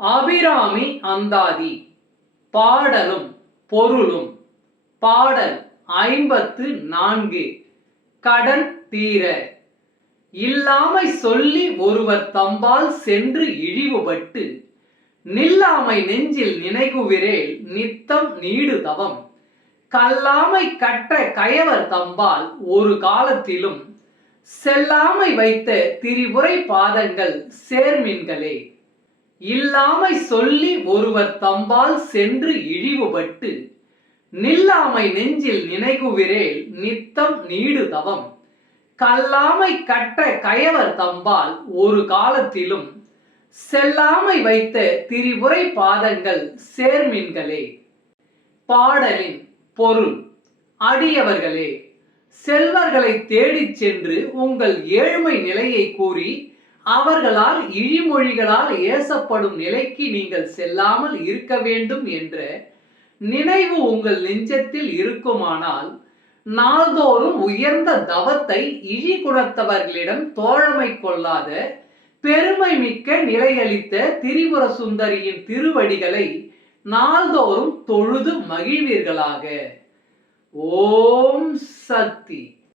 அபிராமி அந்தாதி. பாடலும் பொருளும். பாடல் 54. கடன் தீர. இல்லாமை சொல்லி ஒருவர் தம்பால் சென்று இழிவுபட்டு நில்லாமை நெஞ்சில் நினைகுவிரேல் நித்தம் நீடு தவம். கல்லாமை கற்ற கயவர் தம்பால் ஒரு காலத்திலும் செல்லாமை வைத்த திரிபுரை பாதங்கள் சேர்மின்களே. இல்லாமை சொல்லி ஒருவர் தம்பால் சென்று இழிவுபட்டு நில்லாமை நெஞ்சில் நினைகுவிரேல் நித்தம் நீடு தவம். கல்லாமை கற்ற கயவர் தம்பால் ஒரு காலத்திலும் செல்லாமை வைத்த திரிபுரை பாதங்கள் சேர்மின்களே. பாடலின் பொருள். அடியவர்களே, செல்வர்களை தேடிச் சென்று உங்கள் ஏழ்மை நிலையை கூறி அவர்களால் இழிமொழிகளால் ஏசப்படும் நிலைக்கு நீங்கள் செல்லாமல் இருக்க வேண்டும் என்ற நினைவு உங்கள் நெஞ்சத்தில் இருக்குமானால் நாள்தோறும் உயர்ந்த தவத்தை இழிகுணத்தவர்களிடம் தோழமை கொள்ளாத பெருமை மிக்க நிலையளித்த திரிபுர சுந்தரியின் திருவடிகளை நாள்தோறும் தொழுது மகிழ்வீர்களாக. ஓம் சக்தி.